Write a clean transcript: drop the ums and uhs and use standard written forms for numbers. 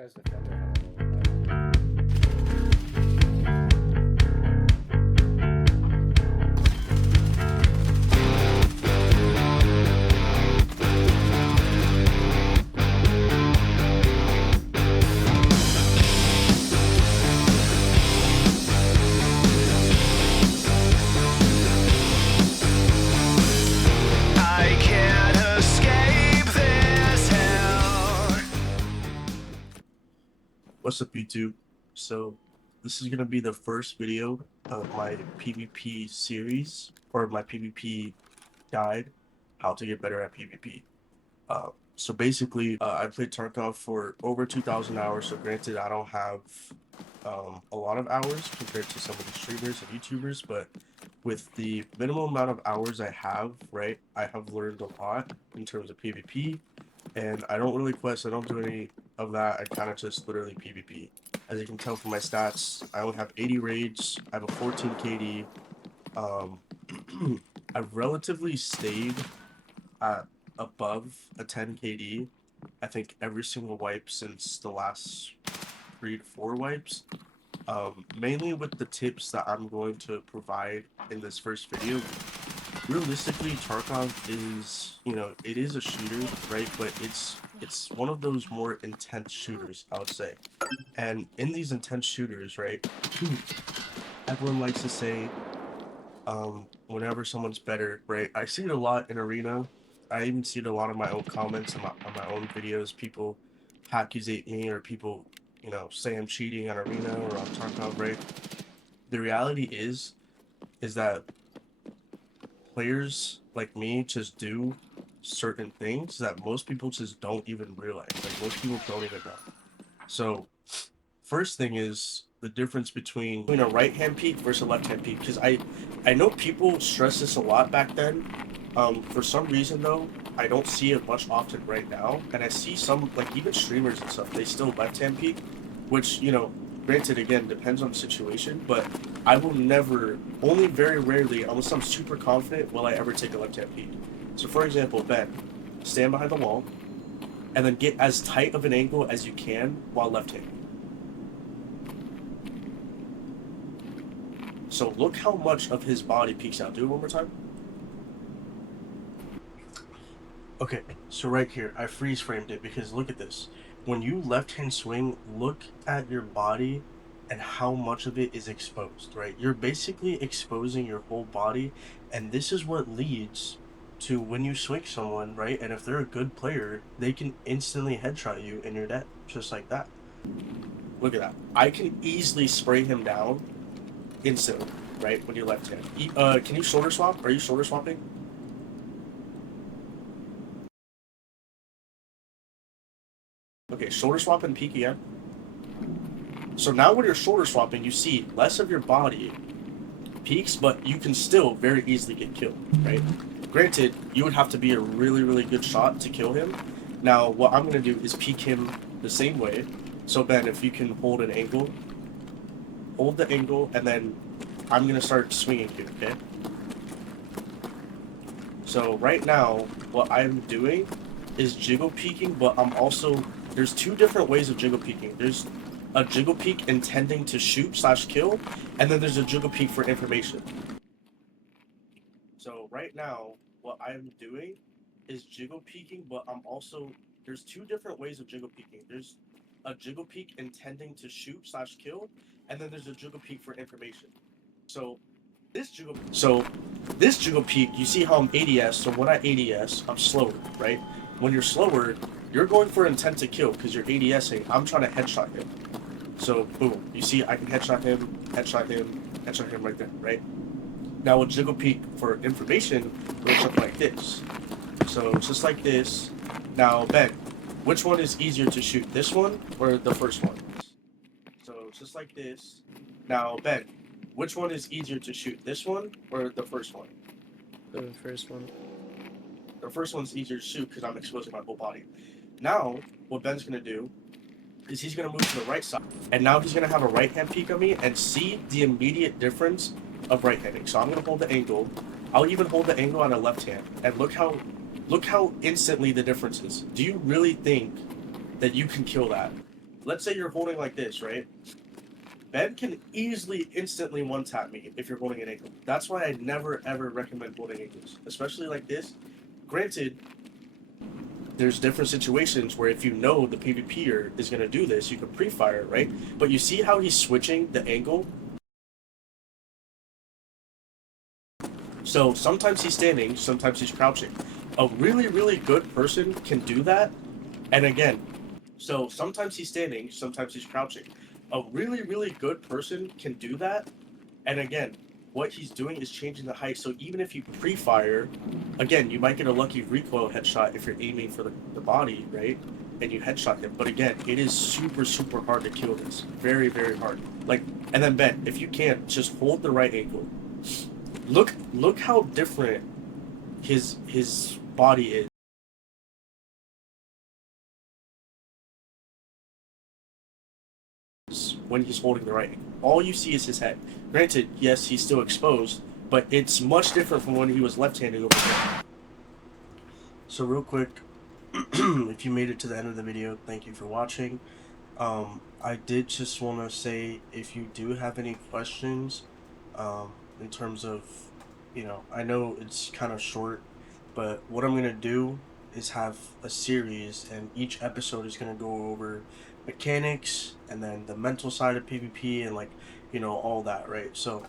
guy's defender. I can't escape this hell. What's up, YouTube? So this is gonna be the first video of my PvP series, or my PvP guide, how to get better at PvP. So basically, I played Tarkov for over 2,000 hours. So granted, I don't have a lot of hours compared to some of the streamers and YouTubers, but with the minimum amount of hours I have, right, I have learned a lot in terms of PvP. And I don't really quest, I don't do any of that. I kind of just literally PvP. As you can tell from my stats, I only have 80 raids, I have a 14 KD. I've relatively stayed at above a 10 KD, I think every single wipe since the last 3 to 4 wipes. Mainly with the tips that I'm going to provide in this first video. Realistically, Tarkov is, it is a shooter, right? But it's one of those more intense shooters, I would say. And in these intense shooters, right, everyone likes to say, whenever someone's better, right? I see it a lot in Arena. I even see it a lot in my own comments on my own videos. People accusate me, or people, say I'm cheating on Arena or on Tarkov, right? The reality is that players like me just do certain things that most people just don't even realize. Like, most people don't even know. So first thing is the difference between a right hand peek versus a left hand peek, because I know people stress this a lot back then. For some reason though, I don't see it much often right now, and I see some, like, even streamers and stuff, they still left hand peek, which, granted, again, depends on the situation, but I will never, only very rarely, unless I'm super confident, will I ever take a left hand peek. So for example, Ben, stand behind the wall and then get as tight of an angle as you can while left handed. So look how much of his body peeks out. Do it one more time. Okay, so right here, I freeze framed it because look at this. When you left hand swing, look at your body and how much of it is exposed, right? You're basically exposing your whole body, and this is what leads to when you swing someone, right? And if they're a good player, they can instantly headshot you and you're dead, just like that. Look at that. I can easily spray him down instantly, right? When you're left hand. Can you shoulder swap? Are you shoulder swapping? Okay, shoulder swap and peek again. So now when you're shoulder swapping, you see less of your body peaks, but you can still very easily get killed, right? Granted, you would have to be a really, really good shot to kill him. Now, what I'm going to do is peek him the same way. So Ben, if you can hold an angle, hold the angle, and then I'm going to start swinging here, okay? So right now, what I'm doing is jiggle peeking, but I'm also, there's two different ways of jiggle peeking. There's a jiggle peek intending to shoot / kill, and then there's a jiggle peek for information. So right now, what I'm doing is jiggle peeking, but I'm also, there's two different ways of jiggle peeking. There's a jiggle peek intending to shoot / kill, and then there's a jiggle peek for information. So this jiggle peek, you see how I'm ADS, so when I ADS, I'm slower, right? When you're slower, you're going for intent to kill because you're ADSing. I'm trying to headshot him. So boom, you see I can headshot him right there, right? Now with jiggle peek for information, it looks something like this. So just like this. Now Ben, which one is easier to shoot, this one or the first one? So just like this. Now Ben, which one is easier to shoot, this one or the first one? The first one. The first one's easier to shoot because I'm exposing my whole body. Now, what Ben's going to do is he's going to move to the right side. And now he's going to have a right hand peek on me and see the immediate difference of right handing. So I'm going to hold the angle. I'll even hold the angle on a left hand. And look how instantly the difference is. Do you really think that you can kill that? let's say you're holding like this, right? Ben can easily instantly one tap me if you're holding an ankle. That's why I never ever recommend holding ankles, especially like this. Granted, there's different situations where if you know the PvPer is going to do this, you can pre-fire, right? But you see how he's switching the angle? So sometimes he's standing, sometimes he's crouching. A really, really good person can do that. And again, so sometimes he's standing, sometimes he's crouching. A really, really good person can do that. And again, what he's doing is changing the height. So even if you pre-fire, again, you might get a lucky recoil headshot if you're aiming for the body, right? And you headshot him. But again, it is super, super hard to kill this. Very, very hard. Like, and then Ben, if you can, just hold the right ankle. Look how different his body is when he's holding the right ankle. All you see is his head. Granted, yes, he's still exposed, but it's much different from when he was left-handed over there. So real quick, if you made it to the end of the video, thank you for watching. I did just want to say, if you do have any questions, in terms of, I know it's kind of short, but what I'm going to do is have a series, and each episode is going to go over mechanics and then the mental side of PvP and, like, all that, right? So